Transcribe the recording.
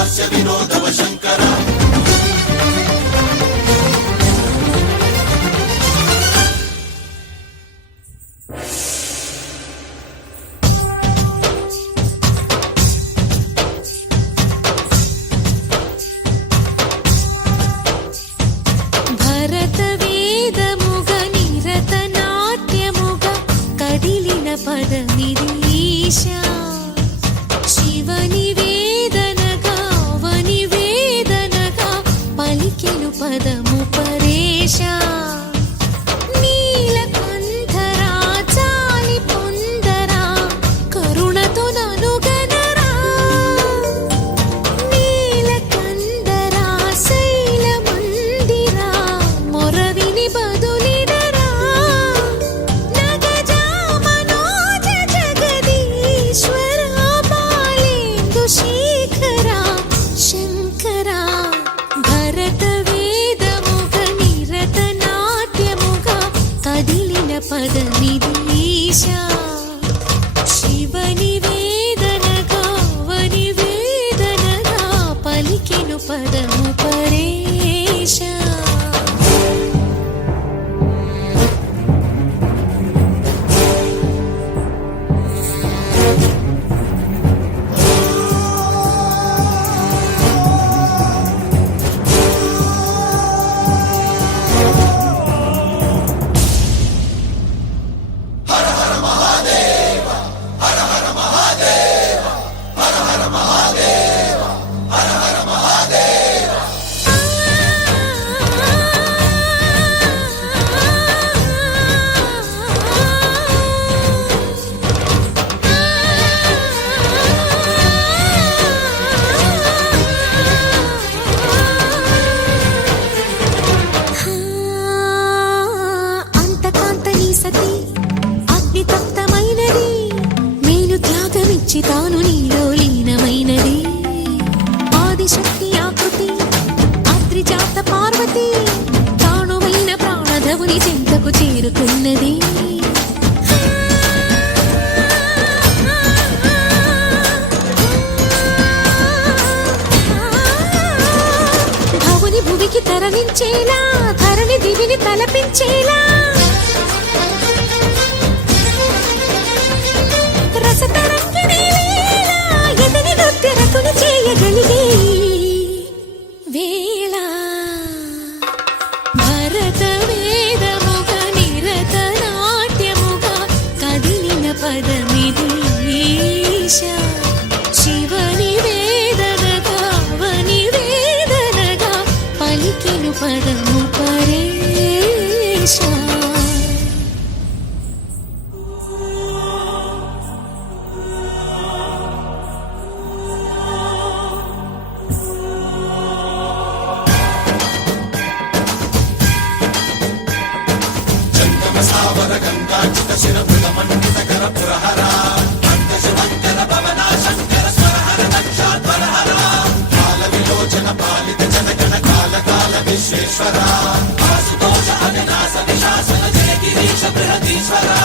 हास्य विनोदव शंकर పదమిదీశా శివని వేదనగా వని వేదనగా పలికెను పదము పరేశా నీలకంఠరా చాలి పొందరా కరుణతో ననుగనరా నీలకంఠరా శైల మందిరా మొరవిని బదులిడరా శేఖరా శంకరా భరత వేదముగ నిరత నాట్యముగా కదిలిన పదమిదీశా శివని వేదనగా వని వేదనగా పలికెను పదము పరేశా తాను నీలో లీనమైనది ఆదిశక్తి ఆకృతి అద్రిజాత పార్వతి తానువైన ప్రాణధవుని చెంతకు చేరుకున్నది భవుని భువికి తరలించేలా ధరణి దివిని తలపించేలా రతుని చేయగలిగే వేళ భరత వేదముగ నిరత నాట్యముగా కదిలిన పదమిదీశా శివని వేదనగా వని వేదనగా పలికెను పదము పరేశా सावर गंगाचित शिर मृग मंडित कर पुरहरा अंतशंकर भवना शंकर स्वरहर दक्षाध्वर हरा काल विलोचन पालित जनगण काल काल विश्वेश्वरा आशुतोष अविनाश विशासन जय गिरीश बृहदीश्वरा